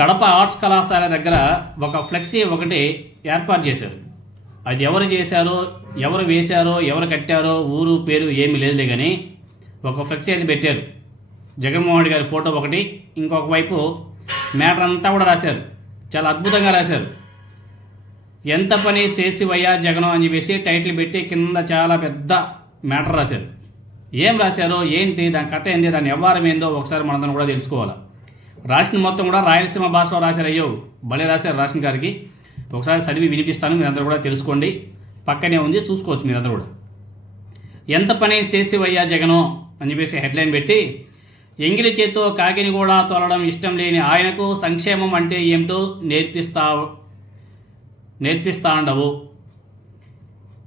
Kadapa arts కళాశాల దగ్గర ఒక ఫ్లెక్సీ ఒకటి ఏర్పాటు చేశారు. అది ఎవరు చేశారో ఎవరు వేశారో ఎవరు కట్టారో ఊరు పేరు ఏమీ లేదులే కానీ ఒక ఫ్లెక్సీ అది పెట్టారు. జగన్మోహన్ రెడ్డి గారి ఫోటో ఒకటి ఇంకొక వైపు మ్యాటర్ అంతా కూడా రాశారు. చాలా అద్భుతంగా రాశారు. ఎంత పని చేసివయ్యా జగనం అని చెప్పేసి టైటిల్ పెట్టి కింద చాలా పెద్ద మ్యాటర్ రాశారు. ఏం రాశారో ఏంటి దాని కథ ఏంటి దాని వ్యవహారం ఏందో ఒకసారి మనందరం కూడా తెలుసుకోవాలి? రాసిన మొత్తం కూడా రాయలసీమ భాషలో రాశారు. అయ్యో భలే రాశారు రాసిన గారికి. ఒకసారి చదివి వినిపిస్తాను మీరందరూ కూడా తెలుసుకోండి. పక్కనే ఉంది చూసుకోవచ్చు మీరందరూ కూడా. ఎంత పని చేసివయ్యా జగనో అని చెప్పేసి హెడ్లైన్ పెట్టి ఎంగిలి చేత్తో కాకిని కూడా తొలడం ఇష్టం లేని ఆయనకు సంక్షేమం అంటే ఏమిటో నేర్పిస్తా నేర్పిస్తా ఉండవు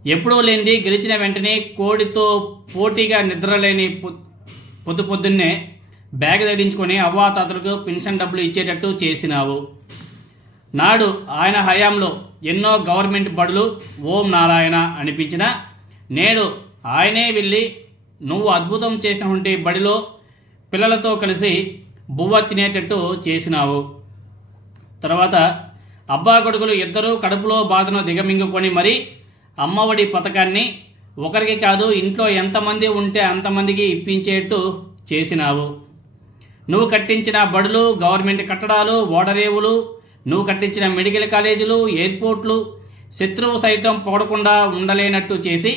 ఎప్పుడూ లేనిది గెలిచిన వెంటనే కోడితో పోటీగా నిద్రలేని పొ- పొద్దు పొద్దున్నే బ్యాగ్ తడించుకొని అవ్వాతాతలకు పెన్షన్ డబ్బులు ఇచ్చేటట్టు చేసినావు. నాడు ఆయన హయాంలో ఎన్నో గవర్నమెంట్ బడులు ఓం నారాయణ అనిపించిన నేడు ఆయనే వెళ్ళి నువ్వు అద్భుతం చేసిన ఉంటే బడిలో పిల్లలతో కలిసి బువ్వ తినేటట్టు చేసినావు. తర్వాత అబ్బా కొడుకులు ఇద్దరూ కడుపులో బాధను దిగమింగుకొని మరి అమ్మఒడి పథకాన్ని ఒకరికి కాదు ఇంట్లో ఎంతమంది ఉంటే అంతమందికి ఇప్పించేట్టు చేసినావు. నువ్వు కట్టించిన బడులు గవర్నమెంట్ కట్టడాలు ఓడరేవులు నువ్వు కట్టించిన మెడికల్ కాలేజీలు ఎయిర్పోర్ట్లు శత్రువు సైతం పొగడకుండా ఉండలేనట్టు చేసి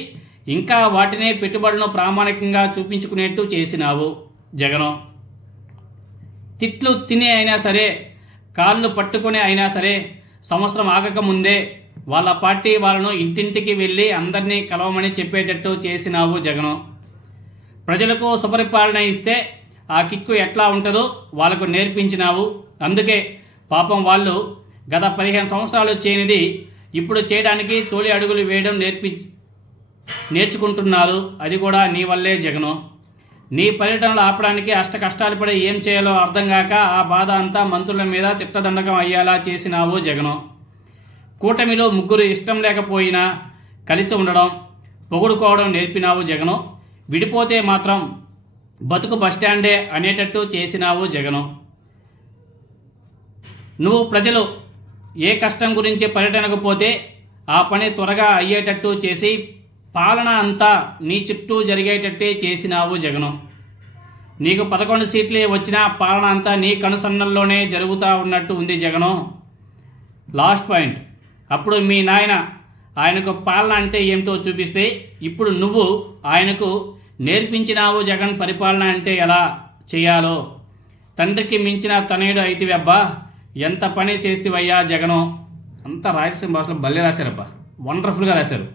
ఇంకా వాటినే పెట్టుబడులను ప్రామాణికంగా చూపించుకునేట్టు చేసినావు జగనం. తిట్లు తిని అయినా సరే కాళ్ళు పట్టుకునే అయినా సరే సంవత్సరం ఆగకముందే వాళ్ళ పార్టీ వాళ్ళను ఇంటింటికి వెళ్ళి అందరినీ కలవమని చెప్పేటట్టు చేసినావు జగను. ప్రజలకు సుపరిపాలన ఇస్తే ఆ కిక్కు ఎట్లా ఉంటుందో వాళ్ళకు నేర్పించినావు. అందుకే పాపం వాళ్ళు గత పదిహేను సంవత్సరాలు చేయనిది ఇప్పుడు చేయడానికి తొలి అడుగులు వేయడం నేర్పి నేర్చుకుంటున్నారు. అది కూడా నీ వల్లే జగను. నీ పర్యటనలు ఆపడానికి అష్ట కష్టాలు పడి ఏం చేయాలో అర్థం కాక ఆ బాధ అంతా మంత్రుల మీద తిట్టదండకం అయ్యేలా చేసినావు జగను. కూటమిలో ముగ్గురు ఇష్టం లేకపోయినా కలిసి ఉండడం పొగుడుకోవడం నేర్పినావు జగను. విడిపోతే మాత్రం బతుకు బస్టాండే అనేటట్టు చేసినావు జగను. నువ్వు ప్రజలు ఏ కష్టం గురించి పర్యటనకు పోతే ఆ పని త్వరగా అయ్యేటట్టు చేసి పాలన అంతా నీ చుట్టూ జరిగేటట్టే చేసినావు జగను. నీకు పదకొండు సీట్లే వచ్చినా పాలన అంతా నీ కనుసన్నల్లోనే జరుగుతూ ఉన్నట్టు ఉంది జగను. Last point. అప్పుడు మీ నాయన ఆయనకు పాలన అంటే ఏమిటో చూపిస్తే ఇప్పుడు నువ్వు ఆయనకు నేర్పించినావు జగన్ పరిపాలన అంటే ఎలా చేయాలో? తండ్రికి మించిన తనయుడు అయితివి అబ్బా ఎంత పని చేస్తేవయ్యా జగను? అంత రాయలసీమ భాషలో భలే రాశారబ్బా. వండర్ఫుల్గా రాశారు.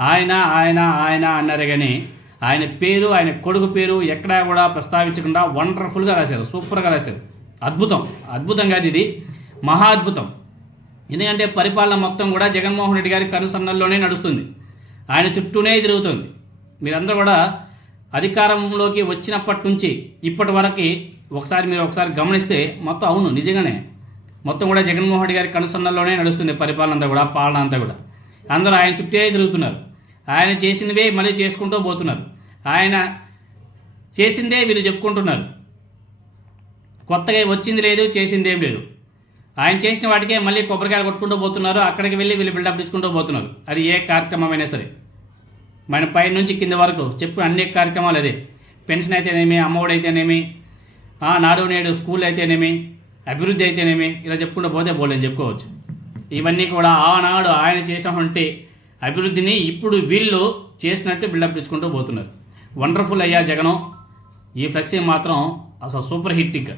ఆయన ఆయన ఆయన అన్నారు కానీ ఆయన పేరు ఆయన కొడుకు పేరు ఎక్కడా కూడా ప్రస్తావించకుండా వండర్ఫుల్గా రాశారు. సూపర్గా రాశారు. అద్భుతం. అద్భుతం కాదు ఇది. మహా అద్భుతం. ఎందుకంటే పరిపాలన మొత్తం కూడా జగన్మోహన్ రెడ్డి గారి కనుసన్నల్లోనే నడుస్తుంది. ఆయన చుట్టూనే తిరుగుతుంది. మీరందరూ కూడా అధికారంలోకి వచ్చినప్పటి నుంచి ఇప్పటి వరకు ఒకసారి మీరు ఒకసారి గమనిస్తే మొత్తం అవును నిజంగానే. మొత్తం కూడా జగన్మోహన్ రెడ్డి గారి కనుసన్నల్లోనే నడుస్తుంది పరిపాలన అంతా కూడా పాలన అంతా కూడా. అందరూ ఆయన చుట్టే తిరుగుతున్నారు. ఆయన చేసినవే మళ్ళీ చేసుకుంటూ పోతున్నారు. ఆయన చేసిందే వీళ్ళు చెప్పుకుంటున్నారు. కొత్తగా వచ్చింది లేదు చేసింది ఏం లేదు. ఆయన చేసిన వాటికే మళ్ళీ కొబ్బరికాయలు కొట్టుకుంటూ పోతున్నారు. అక్కడికి వెళ్ళి వీళ్ళు బిల్డప్ ఇచ్చుకుంటూ పోతున్నారు. అది ఏ కార్యక్రమమైనా సరే. మన పై నుంచి కింద వరకు చెప్పు అన్ని కార్యక్రమాలు అదే. పెన్షన్ అయితేనేమి అమ్మఒడి అయితేనేమి ఆ, నాడు నేడు స్కూల్ అయితేనేమి అభివృద్ధి అయితేనేమి ఇలా చెప్పుకుంటూ పోతే బోలేని చెప్పుకోవచ్చు. ఇవన్నీ కూడా ఆనాడు ఆయన చేసినటువంటి అభివృద్ధిని ఇప్పుడు వీళ్ళు చేసినట్టు బిల్డప్ ఇచ్చుకుంటూ పోతున్నారు. వండర్ఫుల్ అయ్యా జగనం ఈ ఫ్లెక్సీ మాత్రం అసలు సూపర్ హిట్ ఇంకా.